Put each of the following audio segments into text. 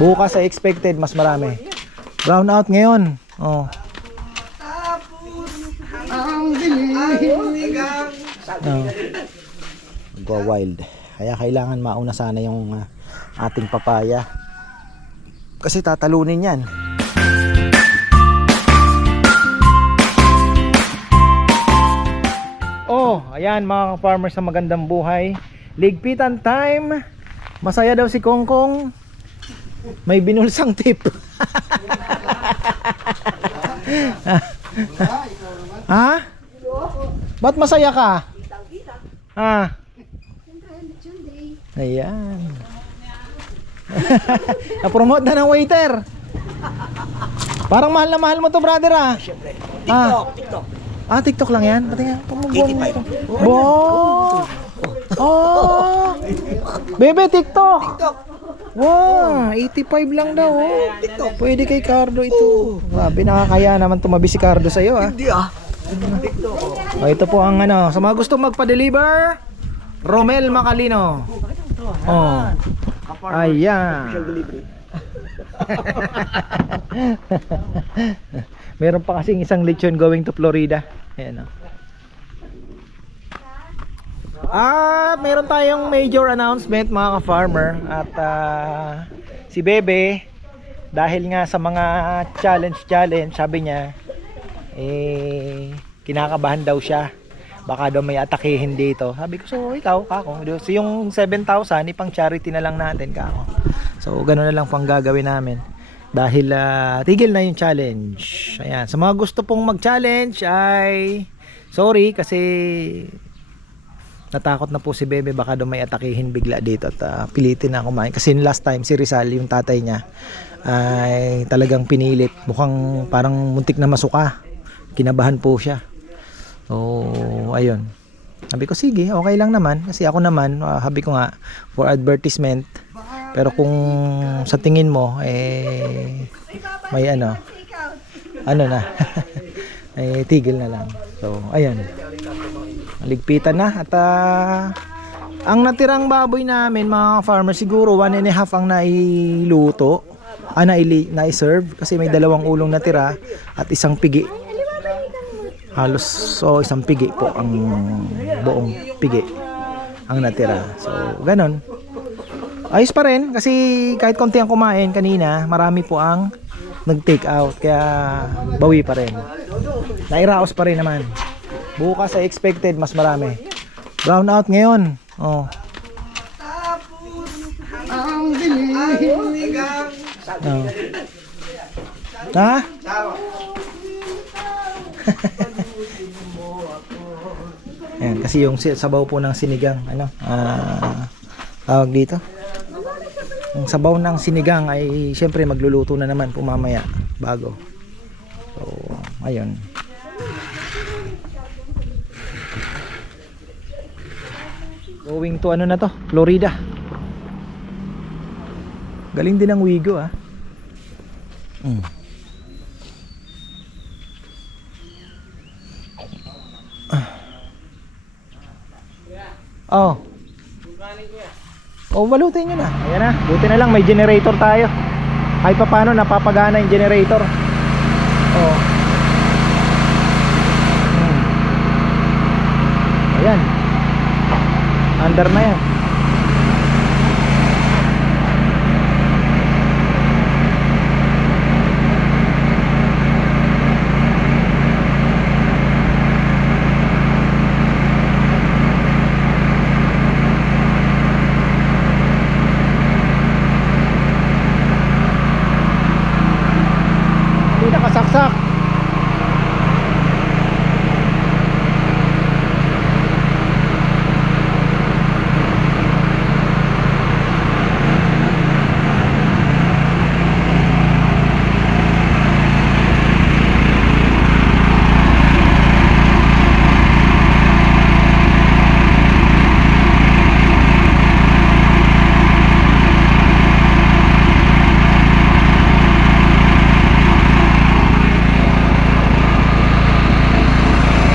Bukas ay expected mas marami. Brown out ngayon. Oh. No. Go wild. Kaya kailangan mauna sana yung ah, ating papaya. Kasi tatalunin yan. Oh, ayan mga farmers na magandang buhay. Ligpitan time. Masaya daw si Kongkong. May binulsang tip. ha? Ba't masaya ka? Ha? Ayan. Na-promote na ng waiter. Parang mahal na mahal mo to, brother, ah. Siyempre. TikTok, TikTok. Ah, TikTok lang yan? Pati nga, mo ito. Bo! Oh! Bebe, TikTok! TikTok! Wow, 85 lang daw, oh. TikTok. Pwede kay Cardo ito. Grabe, nakakaya naman tumabi si Cardo sa'yo, ah. Hindi ah. Oh, ito po ang ano, sa mga gusto magpa-deliver, Romel Macalino. Oh. Ayan. Meron pa kasing isang lechon going to Florida. Ayan oh. Ah, meron tayong major announcement mga ka-farmer. At ah, si Bebe dahil nga sa mga challenge challenge sabi niya eh kinakabahan daw siya. Baka daw may atakihin dito. Sabi ko so ikaw kako. So yung 7,000 ipang charity na lang natin kako. So ganoon na lang pang gagawin namin. Dahil ah, tigil na yung challenge. Ayan sa mga gusto pong mag challenge ay sorry kasi natakot na po si Bebe baka daw may atakihin bigla dito at ah, pilitin na kumain. Kasi last time si Rizal yung tatay niya ay talagang pinilit. Mukhang parang muntik na masuka. Kinabahan po siya. So ayun. Sabi ko sige okay lang naman. Kasi ako naman ah, sabi ko nga for advertisement. Pero kung sa tingin mo eh may ano ano na eh tigil na lang. So ayun Ligpitan na. At ah, ang natirang baboy namin mga farmer siguro one and a half ang nailuto ah, naili, nai-serve. Kasi may dalawang ulong natira at isang pigi. Halos so isang pigi po ang buong pigi ang natira. So ganon ayos pa rin kasi kahit konti ang kumain kanina marami po ang nag take out. Kaya bawi pa rin. Nairaos pa rin naman bukas ay expected mas marami brown out ngayon oh Oh. Ha? Ayan, kasi yung sabaw po ng sinigang, ano, ah, tawag dito. Yung sabaw ng sinigang ay syempre magluluto na naman po mamaya bago. So, ayun. Going to ano na to? Florida. Galing din ang Wigo ah. Mm. Oh. Oh, balutin nyo na. Ayan na. Buti na lang may generator tayo. Pa paano napapagana yung generator. Oh. Hmm. Ayan. Under na yan. Hindi nakasaksak.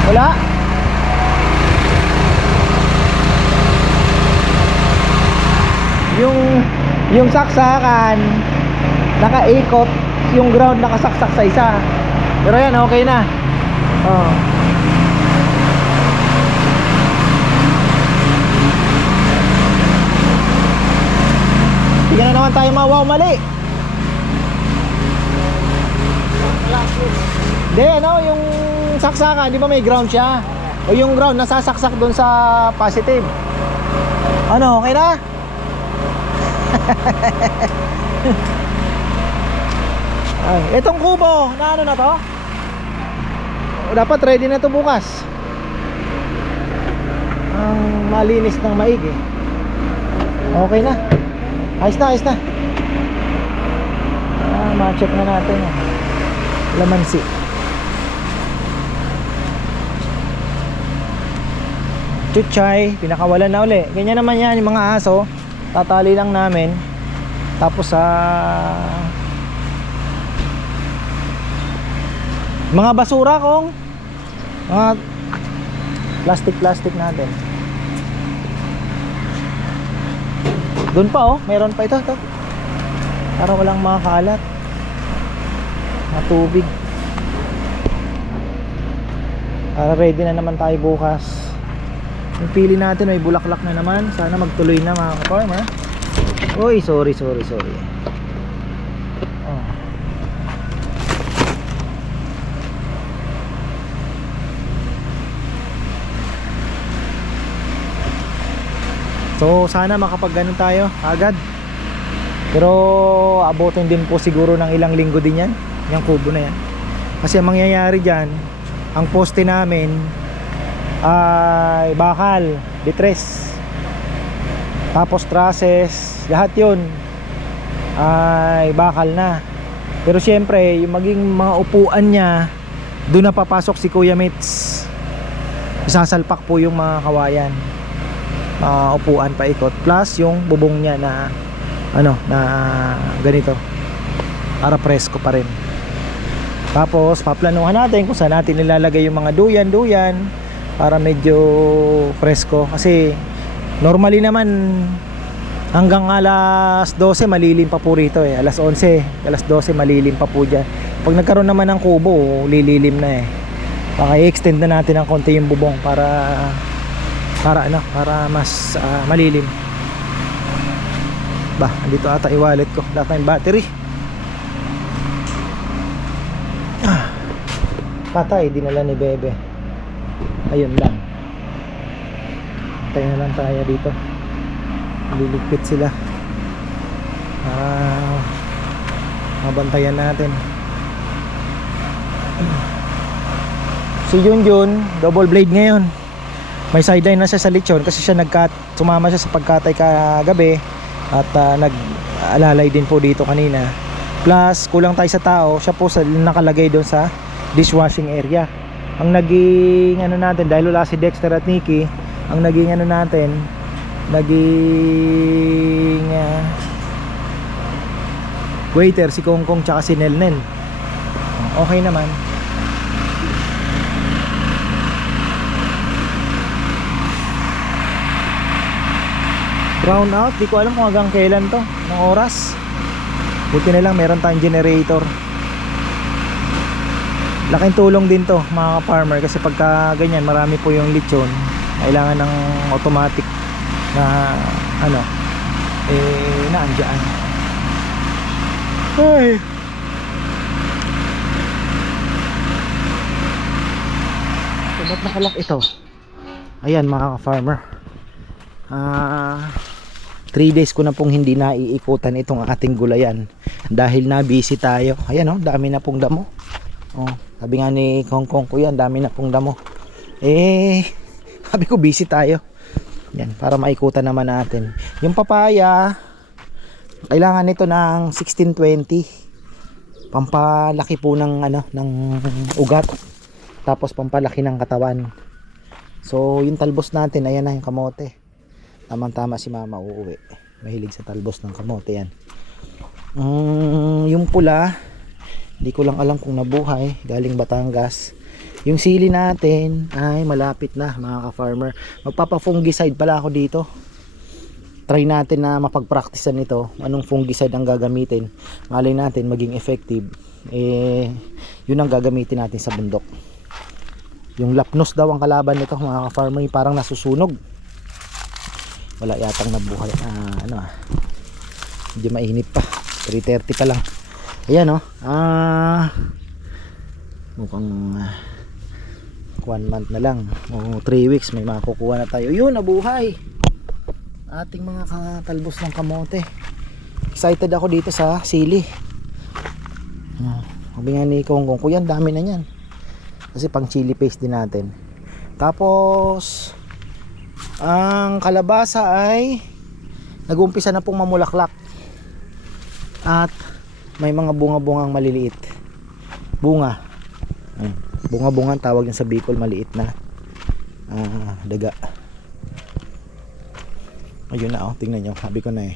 Wala. Yung saksakan nakaikot. Yung ground nakasaksak sa isa. Pero yan okay na. Oh. Tingnan na naman tayo mga wow mali. Hindi ano yung saksakan di ba may ground siya? O yung ground nasasaksak doon sa positive. Ano okay na Ay, itong kubo, na ano na to? Dapat ready na to bukas. Ang malinis ng maigi. Okay na. Ayos na, ayos na. Ah, ma-check na natin. Lamansi. Chuchay, pinakawalan na uli. Ganyan naman yan, yung mga aso. Tatali lang namin. Tapos sa mga basura kong. Mga plastic plastic natin. Doon pa oh. Meron pa ito to para walang mga kalat mga tubig. Para ready na naman tayo bukas yung pili natin may bulaklak na naman sana magtuloy na mga farmer Uy, sorry, sorry, sorry. Oh. So, sana makapag ganun tayo agad. Pero abutin din po siguro ng ilang linggo din yan, yung kubo na yan. Kasi ang mangyayari diyan, ang poste namin ay bakal, bitres. Tapos trusses, lahat 'yun ay bakal na. Pero siyempre, yung maging mga upuan niya, doon na papasok si Kuya Mitz. Isasalpak po yung mga kawayan. Mga upuan paikot. Plus yung bubong niya na ano, na ganito. Para presko pa rin. Tapos, paplanuhan natin kung saan natin nilalagay yung mga duyan-duyan para medyo presko. Kasi, normally naman, hanggang alas 12 malilim pa po rito eh. Alas 11, alas 12 malilim pa po dyan. Pag nagkaroon naman ng kubo, lililim na eh. Baka i-extend na natin ng konti yung bubong para para ano, para mas ah, malilim. Ba, andito ata i-wallet ko. Wala tayong battery. Ah, patay, dinala ni Bebe. Ayun lang. Tayo na lang tayo dito. Liligpit sila. Para mabantayan natin. Si Junjun, double blade ngayon. May sideline na siya sa lechon kasi siya nagkat sumama siya sa pagkatay kagabi at ah, nag-alalay din po dito kanina. Plus, kulang tayo sa tao, siya po sa, nakalagay doon sa dishwashing area. Ang naging ano natin dahil wala si Dexter at Nikki, ang naging ano natin, naging ah, waiter si Kongkong tsaka si Nelnen. Okay naman. brown out di ko alam kung hanggang kailan to ng oras buti na lang meron tayong generator laking tulong din to mga farmer kasi pagka ganyan marami po yung lechon kailangan ng automatic na ano eh naandyan. Ay. So, ba't nakalak ito. Ayan mga ka-farmer. Ah 3 days ko na pong hindi naiikutan itong ating gulayan. Dahil na busy tayo. Ayan oh dami na pong damo oh sabi nga ni Kong Kong ko yan dami na pong damo. Eh sabi ko busy tayo. Yan para maikutan naman natin. Yung papaya kailangan nito ng 1620 pampalaki po ng ano ng ugat. Tapos pampalaki ng katawan. So yung talbos natin ayan na yung kamote. Tamang tama si mama uuwi. Mahilig sa talbos ng kamote yan. Mm, yung pula hindi ko lang alam kung nabuhay galing Batangas. Yung sili natin ay malapit na mga ka-farmer. Magpapa-fungicide pala ako dito. Try natin na mapagpraktisan ito anong fungicide ang gagamitin? Malay natin maging effective. Eh yun ang gagamitin natin sa bundok. Yung lapnos daw ang kalaban nito mga farmer yung parang nasusunog. Wala yatang nabuhay. Ah, ano ah. Hindi mainit pa. 3.30 pa lang ayan oh. Ah mukhang ah, one month na lang. O 3 weeks may makukuha na tayo. Yun nabuhay. Ating mga katalbos ng kamote. Excited ako dito sa sili. Ah, sabi nga ni Kong Kong kuya dami na yan kasi pang chili paste din natin. Tapos ang kalabasa ay nag-umpisa na pong mamulaklak. At may mga bunga-bungang maliliit. Bunga. Bunga-bunga ang tawag sa Bicol maliit na ah, daga. Ayun na oh tingnan nyo. Sabi ko na eh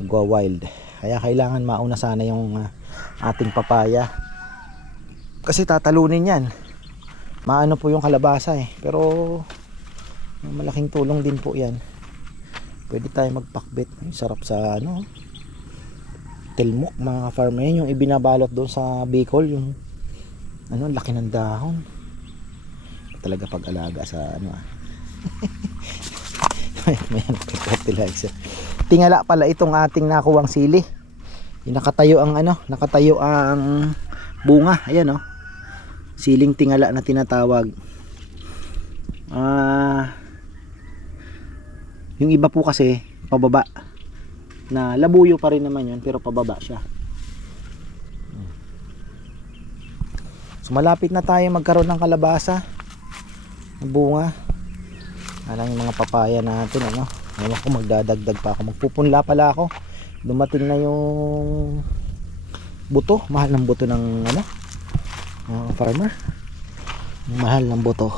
magwa wild kaya kailangan mauna sana yung ah, ating papaya. Kasi tatalunin yan. Maano po yung kalabasa eh. Pero malaking tulong din po yan. Pwede tayo magpakbit sarap sa ano tilmok mga farmer. Yan yung ibinabalot doon sa Bicol yung ano laki ng dahon. Talaga pag-alaga sa ano ah. May may ano, fertilizer. Tingala pala itong ating nakuwang sili. Yung nakatayo ang ano nakatayo ang bunga. Ayan oh. Siling tingala na tinatawag. Ah yung iba po kasi pababa na labuyo pa rin naman yun pero pababa siya. So malapit na tayo magkaroon ng kalabasa ng bunga. Alam yung mga papaya natin ano? Ewan ko magdadagdag pa ako. Magpupunla pala ako. Dumating na yung buto. Mahal ng buto ng ano? Mga farmer. Mahal ng buto.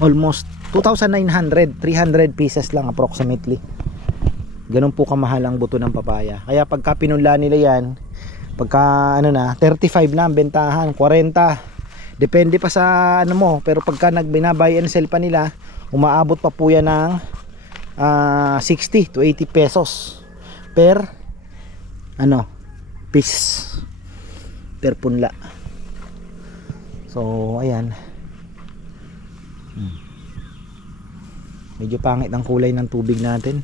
Almost 2,900 300 pieces lang approximately. Ganun po kamahal ang buto ng papaya. Kaya pagka pinunla nila yan pagka ano na 35 na ang bentahan 40 depende pa sa ano mo pero pagka nagbinabay and sell pa nila umaabot pa po yan ng ah, 60 to 80 pesos per ano piece per punla. So ayan. Hmm. Medyo pangit ang kulay ng tubig natin.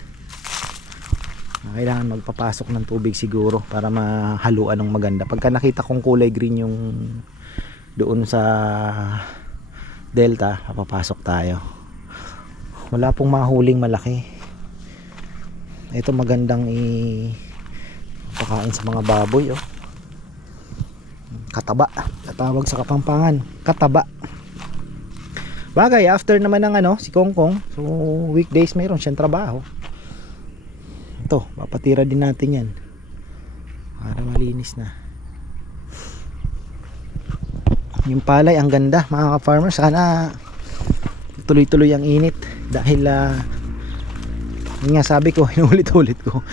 Kailangan magpapasok ng tubig siguro para mahaluan ng maganda. Pagka nakita kong kulay green yung doon sa delta papapasok tayo. Wala pong mahuling malaki. Ito magandang i pakain sa mga baboy oh. kataba. Tatawag sa kapampangan kataba bagay after naman ng ano si Kongkong so weekdays mayroon siyang trabaho. Ito papatira din natin yan. Para malinis na. Yung palay ang ganda mga ka-farmer sana tuloy-tuloy ang init. Dahil ah, yun nga sabi ko inulit-ulit ko.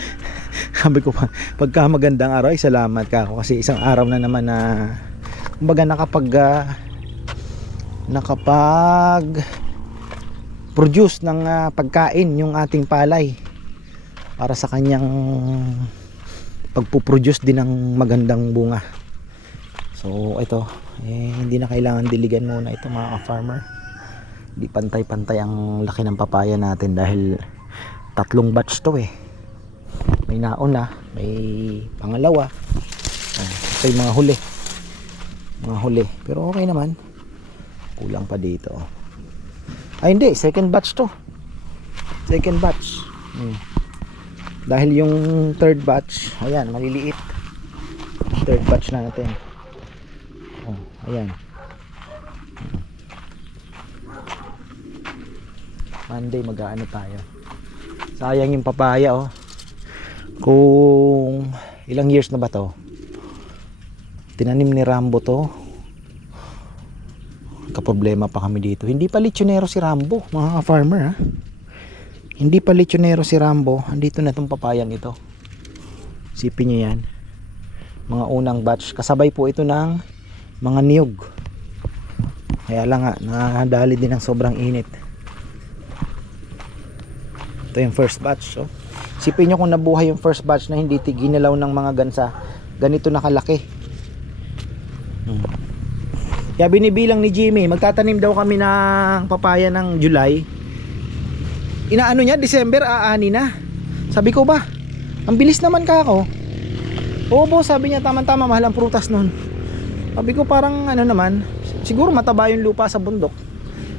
Sabi ko pa pagka magandang araw ay salamat ka ako. Kasi isang araw na naman na kumbaga nakapag ah, nakapag produce ng ah, pagkain yung ating palay para sa kanyang pagpuproduce din ng magandang bunga. So ito eh, hindi na kailangan diligan muna ito mga farmer di pantay-pantay ang laki ng papaya natin dahil tatlong batch to eh. May nauna may pangalawa. Ito yung mga huli. Mga huli. Pero okay naman kulang pa dito ay hindi. Second batch to. Second batch. Hmm. dahil yung third batch ayan maliliit. Third batch na natin. Oh, ayan. Monday mag-aano tayo. Sayang yung papaya oh. Kung ilang years na ba to? Tinanim ni Rambo to kaproblema pa kami dito. Hindi pa lechonero si Rambo. Mga farmer ha? Hindi pa lechonero si Rambo. Andito na itong papayang ito. Sipin nyo yan. Mga unang batch. Kasabay po ito ng mga niyog. Kaya lang nga nadali din ng sobrang init. Ito yung first batch so sipin nyo kung nabuhay yung first batch na hindi ginalaw ng mga gansa. Ganito nakalaki. Hmm. Kaya binibilang ni Jimmy magtatanim daw kami ng papaya ng July. Inaano niya December aani na. Sabi ko ba ang bilis naman ka ako. Oo boss sabi niya tama tama mahal ang prutas nun. Sabi ko parang ano naman siguro mataba yung lupa sa bundok.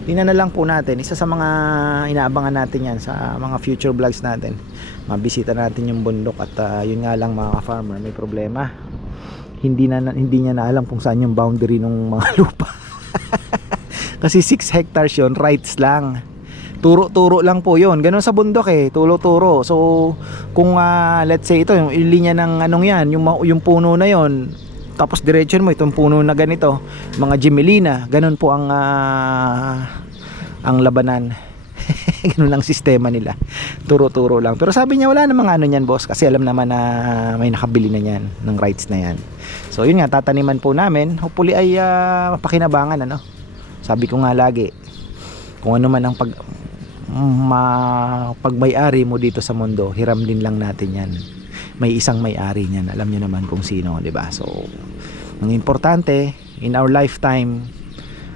Tingnan na lang po natin isa sa mga inaabangan natin yan sa mga future vlogs natin. Mabisita natin yung bundok at ah, yun nga lang mga farmer may problema hindi na hindi niya na alam kung saan yung boundary ng mga lupa. Kasi 6 hectares yun rights lang. Turo-turo lang po yun. Ganun sa bundok eh turo-turo so kung ah, let's say ito yung linya ng anong yan yung, yung puno na yon tapos diretso mo itong puno na ganito mga gemelina ganun po ang ah, ang labanan ganun ang sistema nila. Turo-turo lang. Pero sabi niya wala namang ano niyan boss kasi alam naman na may nakabili na niyan ng rights na yan. So yun nga tataniman po namin. Hopefully ay ah, mapakinabangan ano? Sabi ko nga lagi kung ano man ang pag ma pagmay-ari mo dito sa mundo hiram din lang natin yan. May isang may-ari niyan. Alam niyo naman kung sino di ba? So ang importante in our lifetime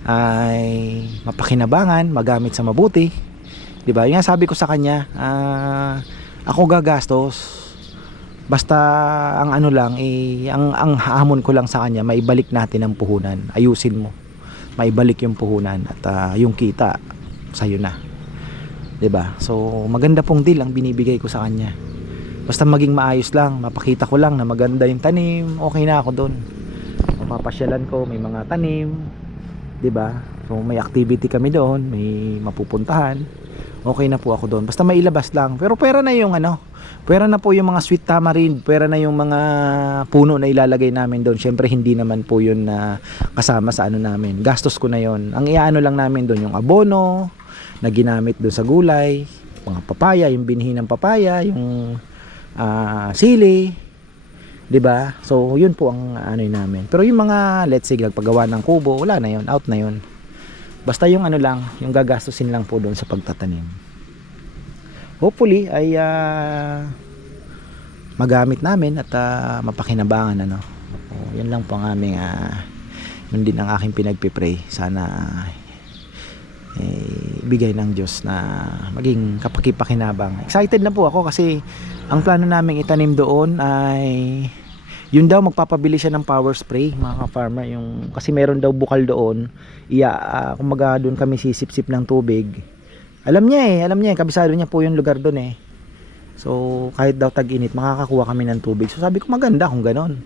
ay mapakinabangan magamit sa mabuti di ba? Yung sabi ko sa kanya ah, ako gagastos. Basta ang ano lang eh, ang ang hamon ko lang sa kanya maibalik natin ang puhunan. Ayusin mo. Maibalik yung puhunan at ah, yung kita sa'yo na. 'di ba? So maganda pong deal ang binibigay ko sa kanya. Basta maging maayos lang mapakita ko lang na maganda yung tanim okay na ako doon mapapasyalan ko may mga tanim 'di ba? So may activity kami doon may mapupuntahan okay na po ako doon. Basta mailabas lang. Pero pera na yung ano pera na po yung mga sweet tamarind pera na yung mga puno na ilalagay namin doon. Syempre hindi naman po yun na kasama sa ano namin. Gastos ko na yon ang iano lang namin doon yung abono na ginamit doon sa gulay mga papaya yung binhi ng papaya yung ah, sili 'di ba? So yun po ang ano namin. Pero yung mga let's say nagpagawa ng kubo wala na yun. Out na yun basta yung ano lang yung gagastusin lang po doon sa pagtatanim. Hopefully ay ah, magamit namin at ah, mapakinabangan ano. O, yan lang po ang aming ah, yun din ang aking pinagpipray. Sana eh, bigay ng Diyos na maging kapakipakinabang. Excited na po ako kasi ang plano namin itanim doon ay yun daw magpapabili siya ng power spray mga farmer yung kasi meron daw bukal doon. Iya uh, kumaga doon kami sisip-sip ng tubig. Alam niya eh alam niya eh kabisado niya po yung lugar doon eh. So kahit daw tag-init makakakuha kami ng tubig. So sabi ko maganda kung ganon.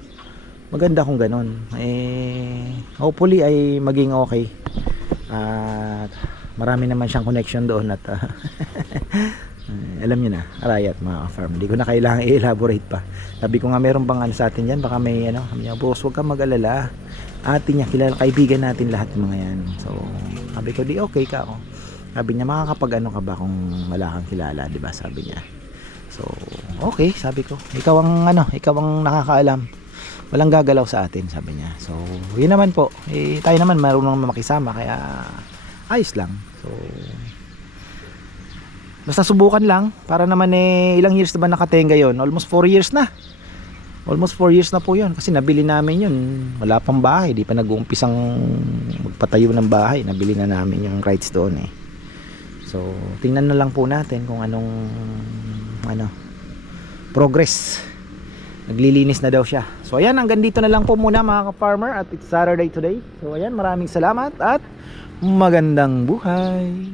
Maganda kung ganon. Eh hopefully ay maging okay. At marami naman siyang connection doon at ah, Eh, alam niyo na, arayat mga farm. Hindi ko na kailangan i-elaborate pa. Sabi ko nga meron bang ano sa atin yan, baka may ano, sabi niya, boss, huwag kang mag-alala. Ate niya, kilala, kaibigan natin lahat ng mga yan. So, sabi ko, di okay ka ako. Sabi niya, makakapag ano ka ba kung wala kang kilala, di ba? Sabi niya. So, okay, sabi ko. Ikaw ang ano, ikaw ang nakakaalam. Walang gagalaw sa atin, sabi niya. So, yun naman po. Eh, tayo naman marunong makisama, kaya ayos lang. So, Basta subukan lang para naman eh ilang years na ba nakatenga yon? Almost 4 years na. Almost 4 years na po yon kasi nabili namin yun. Wala pang bahay, di pa nag-uumpisang magpatayo ng bahay. Nabili na namin yung rights doon eh. So, tingnan na lang po natin kung anong ano progress. Naglilinis na daw siya. So ayan, hanggang dito na lang po muna mga ka-farmer at it's Saturday today. So ayan, maraming salamat at magandang buhay.